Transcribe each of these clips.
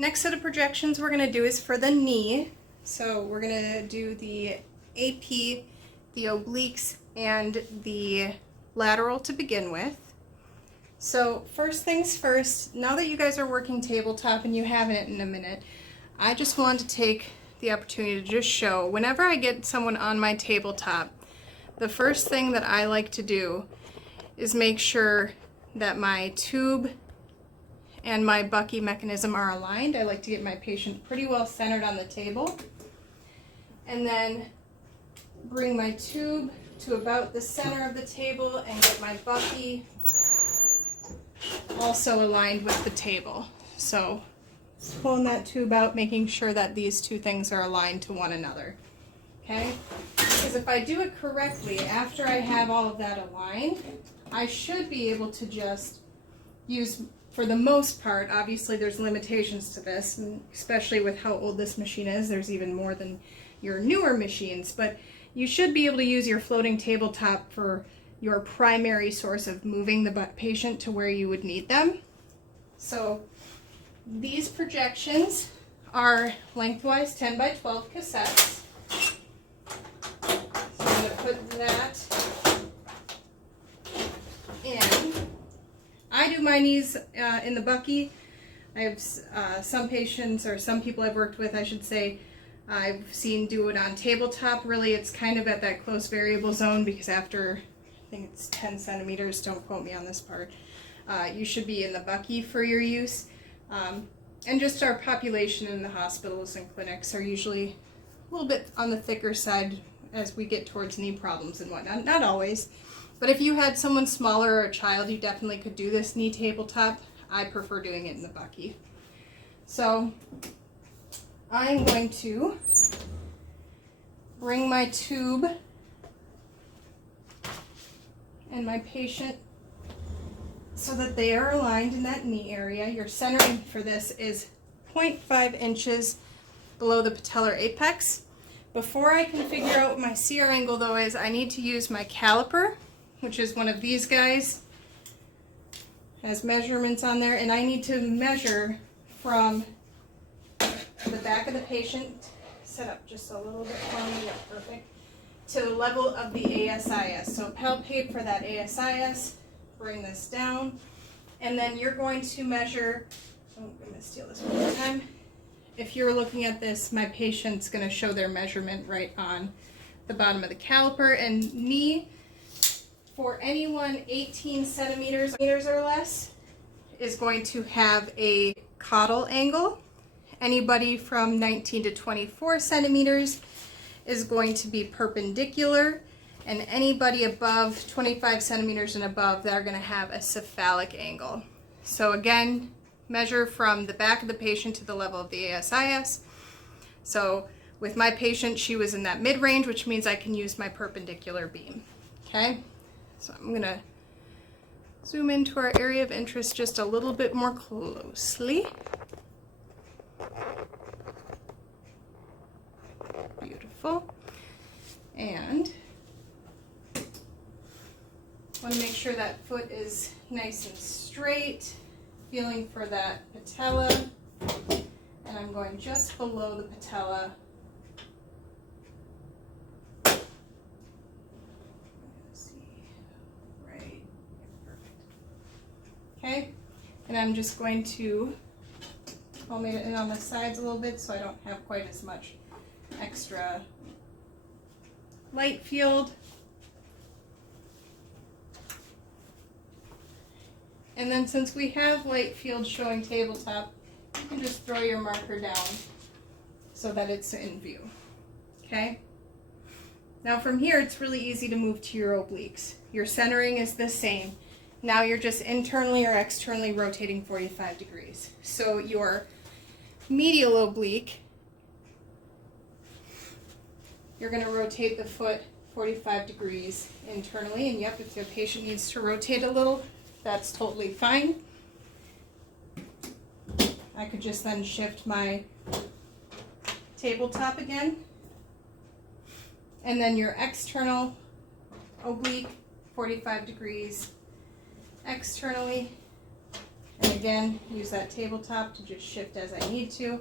Next set of projections we're going to do is for the knee. So we're going to do the AP, the obliques, and the lateral to begin with. So first things first, now that you guys are working tabletop and you haven't in a minute, I just wanted to take the opportunity to just show, whenever I get someone on my tabletop, the first thing that I like to do is make sure that my tube and my bucky mechanism are aligned. I like to get my patient pretty well centered on the table, and then bring my tube to about the center of the table and get my bucky also aligned with the table. So pulling that tube out, making sure that these two things are aligned to one another. Okay? Because if I do it correctly, after I have all of that aligned, I should be able to just use, for the most part, obviously there's limitations to this, and especially with how old this machine is, there's even more than your newer machines, but you should be able to use your floating tabletop for your primary source of moving the patient to where you would need them. So these projections are lengthwise 10 by 12 cassettes. So I'm going to put that in. I do my knees in the bucky. I have some patients, or some people I've worked with, I should say, I've seen do it on tabletop. Really, it's kind of at that close variable zone, because after, I think it's 10 centimeters, don't quote me on this part, you should be in the bucky for your use. And just our population in the hospitals and clinics are usually a little bit on the thicker side as we get towards knee problems and whatnot. Not always, but if you had someone smaller or a child, you definitely could do this knee tabletop. I prefer doing it in the bucky. So I'm going to bring my tube and my patient so that they are aligned in that knee area. Your centering for this is 0.5 inches below the patellar apex. Before I can figure out what my CR angle though is, I need to use my caliper, which is one of these guys. Has measurements on there, and I need to measure from the back of the patient, set up just a little bit for me, yeah, perfect, to the level of the ASIS. So palpate for that ASIS, bring this down, and then you're going to measure, I'm going to steal this one more time. If you're looking at this, my patient's going to show their measurement right on the bottom of the caliper. And knee, for anyone 18 centimeters or less, is going to have a caudal angle. Anybody from 19 to 24 centimeters is going to be perpendicular, and anybody above 25 centimeters and above, they're going to have a cephalic angle. So again, measure from the back of the patient to the level of the ASIS. So with my patient, she was in that mid-range, which means I can use my perpendicular beam. Okay, so I'm going to zoom into our area of interest just a little bit more closely. Beautiful. And want to make sure that foot is nice and straight, feeling for that patella, and I'm going just below the patella. Let's see, right, perfect. Okay, and I'm just going to palmate it in on the sides a little bit so I don't have quite as much extra light field. And then since we have light field showing tabletop, you can just throw your marker down so that it's in view. Okay? Now from here, it's really easy to move to your obliques. Your centering is the same. Now you're just internally or externally rotating 45 degrees. So your medial oblique, you're going to rotate the foot 45 degrees internally. And yep, if the patient needs to rotate a little, that's totally fine. I could just then shift my tabletop again. And then your external oblique, 45 degrees externally. And again, use that tabletop to just shift as I need to.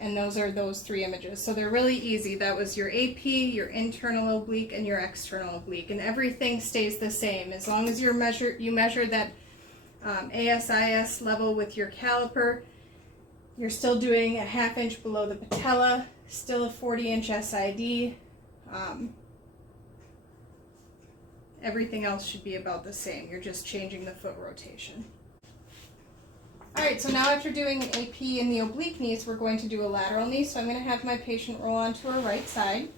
And those are those 3 images. So they're really easy. That was your AP, your internal oblique, and your external oblique. And everything stays the same. As long as you measure that ASIS level with your caliper, you're still doing a 1/2 inch below the patella, still a 40-inch SID. Everything else should be about the same. You're just changing the foot rotation. Alright, so now after doing an AP in the oblique knees, we're going to do a lateral knee. So I'm going to have my patient roll onto her right side.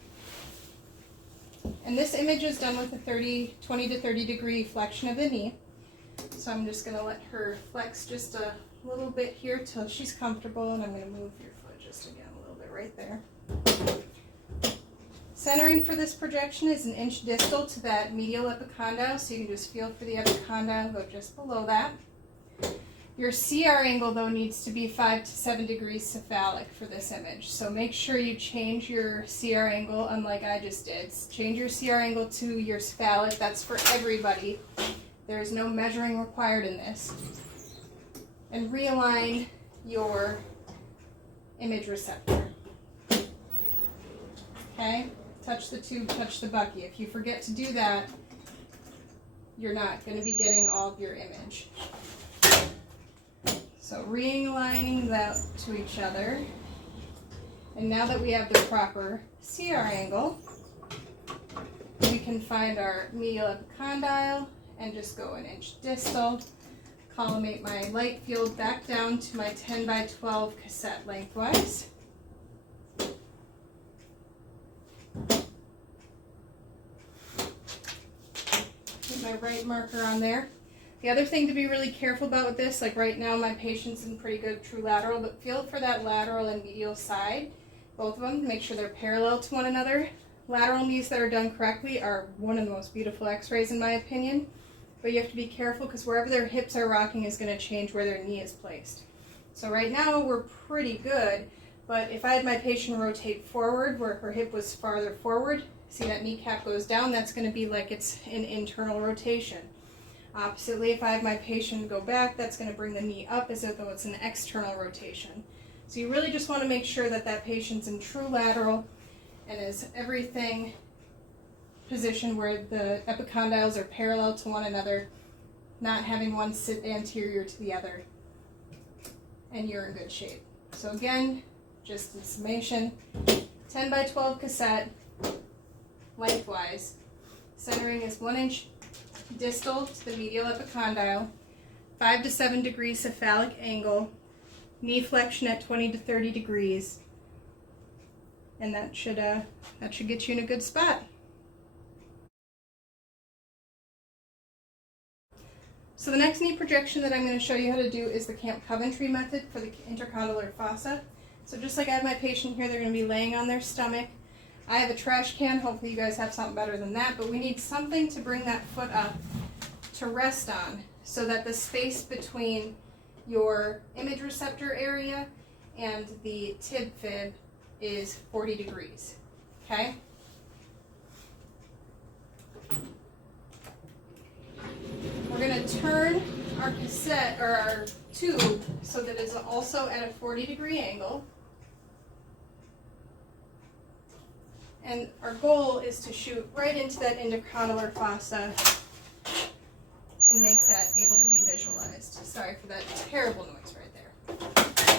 And this image is done with a 20 to 30 degree flexion of the knee. So I'm just going to let her flex just a little bit here till she's comfortable, and I'm going to move your foot just again a little bit right there. Centering for this projection is 1 inch distal to that medial epicondyle, so you can just feel for the epicondyle, go just below that. Your CR angle, though, needs to be 5 to 7 degrees cephalic for this image. So make sure you change your CR angle, unlike I just did. Change your CR angle to your cephalic. That's for everybody. There is no measuring required in this. And realign your image receptor. Okay? Touch the tube, touch the bucky. If you forget to do that, you're not going to be getting all of your image. So realigning that to each other. And now that we have the proper CR angle, we can find our medial epicondyle and just go 1 inch distal. Collimate my light field back down to my 10 by 12 cassette lengthwise. Put my right marker on there. The other thing to be really careful about with this, like right now my patient's in pretty good true lateral, but feel for that lateral and medial side, both of them, to make sure they're parallel to one another. Lateral knees that are done correctly are one of the most beautiful x-rays in my opinion, but you have to be careful because wherever their hips are rocking is going to change where their knee is placed. So right now we're pretty good, but if I had my patient rotate forward where her hip was farther forward, see that kneecap goes down, that's going to be like it's an internal rotation. Oppositely, if I have my patient go back, that's going to bring the knee up as though it's an external rotation. So you really just want to make sure that that patient's in true lateral and is everything positioned where the epicondyles are parallel to one another, not having one sit anterior to the other, and you're in good shape. So again, just in summation, 10 by 12 cassette, lengthwise. Centering is 1 inch distal to the medial epicondyle, 5 to 7 degrees cephalic angle, knee flexion at 20 to 30 degrees, and that should get you in a good spot. So the next knee projection that I'm going to show you how to do is the Coventry method for the intercondylar fossa. So just like I have my patient here, they're going to be laying on their stomach. I have a trash can. Hopefully you guys have something better than that, but we need something to bring that foot up to rest on so that the space between your image receptor area and the tib fib is 40 degrees. Okay? We're going to turn our cassette or our tube so that it's also at a 40-degree angle. And our goal is to shoot right into that intercondylar fossa and make that able to be visualized. Sorry for that terrible noise right there.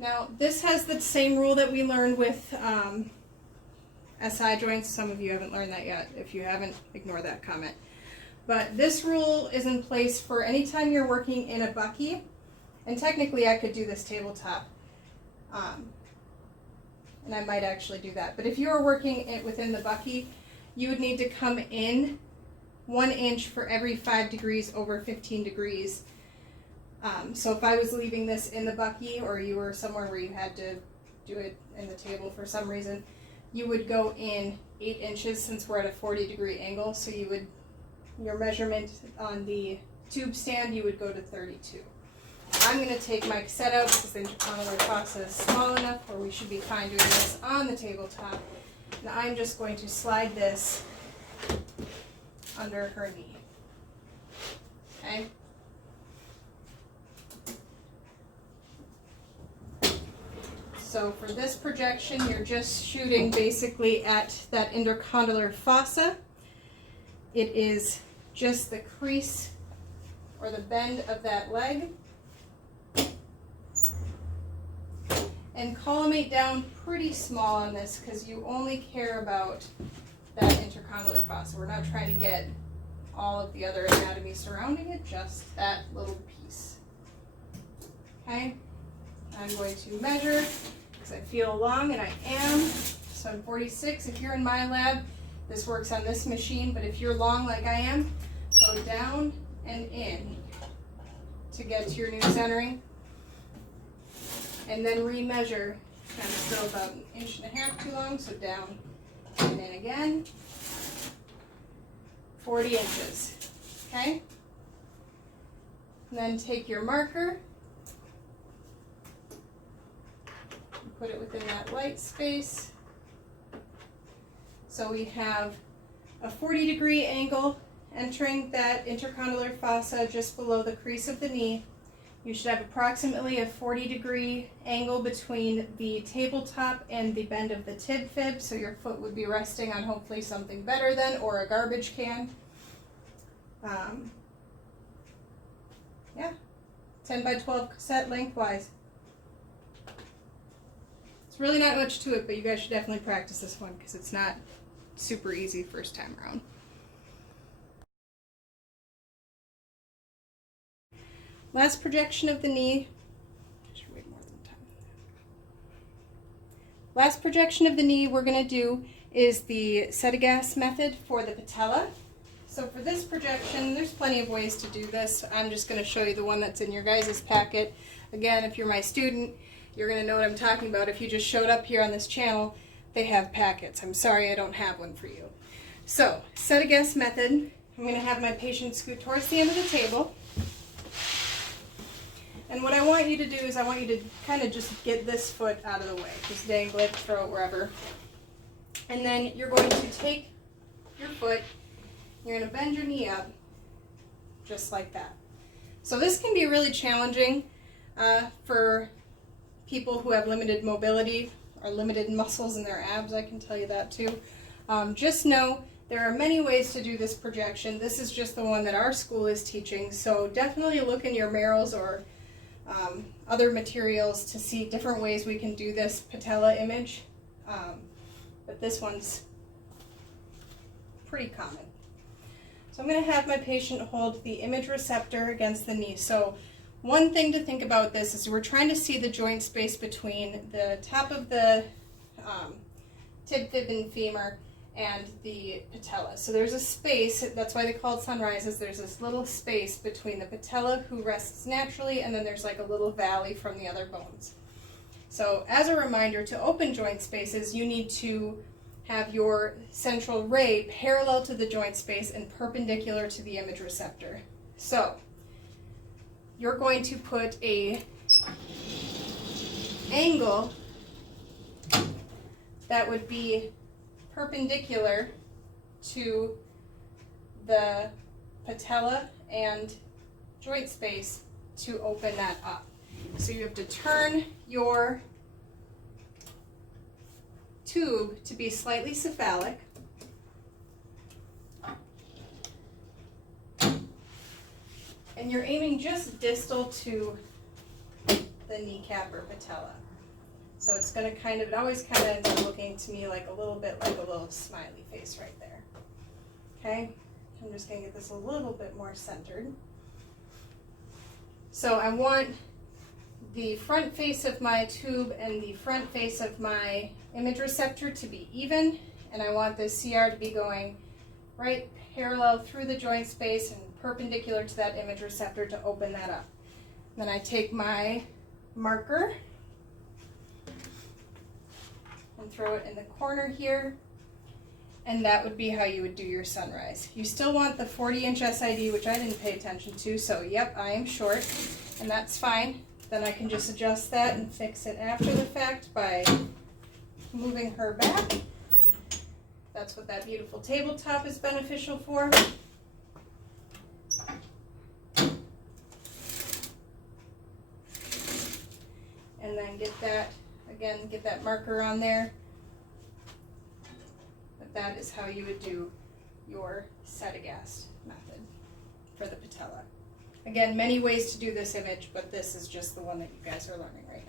Now, this has the same rule that we learned with SI joints. Some of you haven't learned that yet. If you haven't, ignore that comment. But this rule is in place for any time you're working in a bucky. And technically, I could do this tabletop. And I might actually do that. But if you were working within the bucky, you would need to come in 1 inch for every 5 degrees over 15 degrees. So if I was leaving this in the bucky, or you were somewhere where you had to do it in the table for some reason, you would go in 8 inches since we're at a 40-degree angle. So you would, your measurement on the tube stand, you would go to 32. I'm going to take my cassette out because the intercondylar fossa is small enough where we should be fine doing this on the tabletop. And I'm just going to slide this under her knee. Okay. So for this projection, you're just shooting basically at that intercondylar fossa. It is just the crease or the bend of that leg. And collimate down pretty small on this because you only care about that intercondylar fossa. We're not trying to get all of the other anatomy surrounding it, just that little piece. Okay, I'm going to measure because I feel long, and I am. So I'm 46. If you're in my lab, this works on this machine, but if you're long like I am, go down and in to get to your new centering. And then remeasure. I'm still about 1.5 inches too long, so down and in again. 40 inches. Okay? And then take your marker, and put it within that white space. So we have a 40-degree angle entering that intercondylar fossa just below the crease of the knee. You should have approximately a 40-degree angle between the tabletop and the bend of the tib fib, so your foot would be resting on hopefully something better than, or a garbage can. Yeah, 10 by 12 set lengthwise. It's really not much to it, but you guys should definitely practice this one because it's not super easy first time around. Last projection of the knee. Last projection of the knee we're going to do is the Setagas method for the patella. So for this projection, there's plenty of ways to do this. I'm just going to show you the one that's in your guys' packet. Again, if you're my student, you're going to know what I'm talking about. If you just showed up here on this channel, they have packets. I'm sorry I don't have one for you. So, Setagas method, I'm going to have my patient scoot towards the end of the table. And what I want you to do is I want you to kind of just get this foot out of the way. Just dangle it, throw it wherever. And then you're going to take your foot, you're going to bend your knee up, just like that. So this can be really challenging for people who have limited mobility or limited muscles in their abs, I can tell you that too. Just know there are many ways to do this projection. This is just the one that our school is teaching, so definitely look in your Merrill's or other materials to see different ways we can do this patella image, but this one's pretty common. So I'm going to have my patient hold the image receptor against the knee. So one thing to think about this is we're trying to see the joint space between the top of the tib, fib, and femur and the patella. So there's a space, that's why they call it sunrises, there's this little space between the patella, who rests naturally, and then there's like a little valley from the other bones. So as a reminder, to open joint spaces, you need to have your central ray parallel to the joint space and perpendicular to the image receptor. So you're going to put a angle that would be perpendicular to the patella and joint space to open that up. So you have to turn your tube to be slightly cephalic. And you're aiming just distal to the kneecap or patella. So it's going to kind of, it always kind of ends up looking to me like a little bit like a little smiley face right there. Okay? I'm just going to get this a little bit more centered. So I want the front face of my tube and the front face of my image receptor to be even, and I want this CR to be going right parallel through the joint space and perpendicular to that image receptor to open that up. Then I take my marker and throw it in the corner here, and that would be how you would do your sunrise. You still want the 40-inch SID, which I didn't pay attention to, so yep, I am short, and that's fine. Then I can just adjust that and fix it after the fact by moving her back. That's what that beautiful tabletop is beneficial for. And and get that, again, get that marker on there. But that is how you would do your Satagast method for the patella. Again, many ways to do this image, but this is just the one that you guys are learning right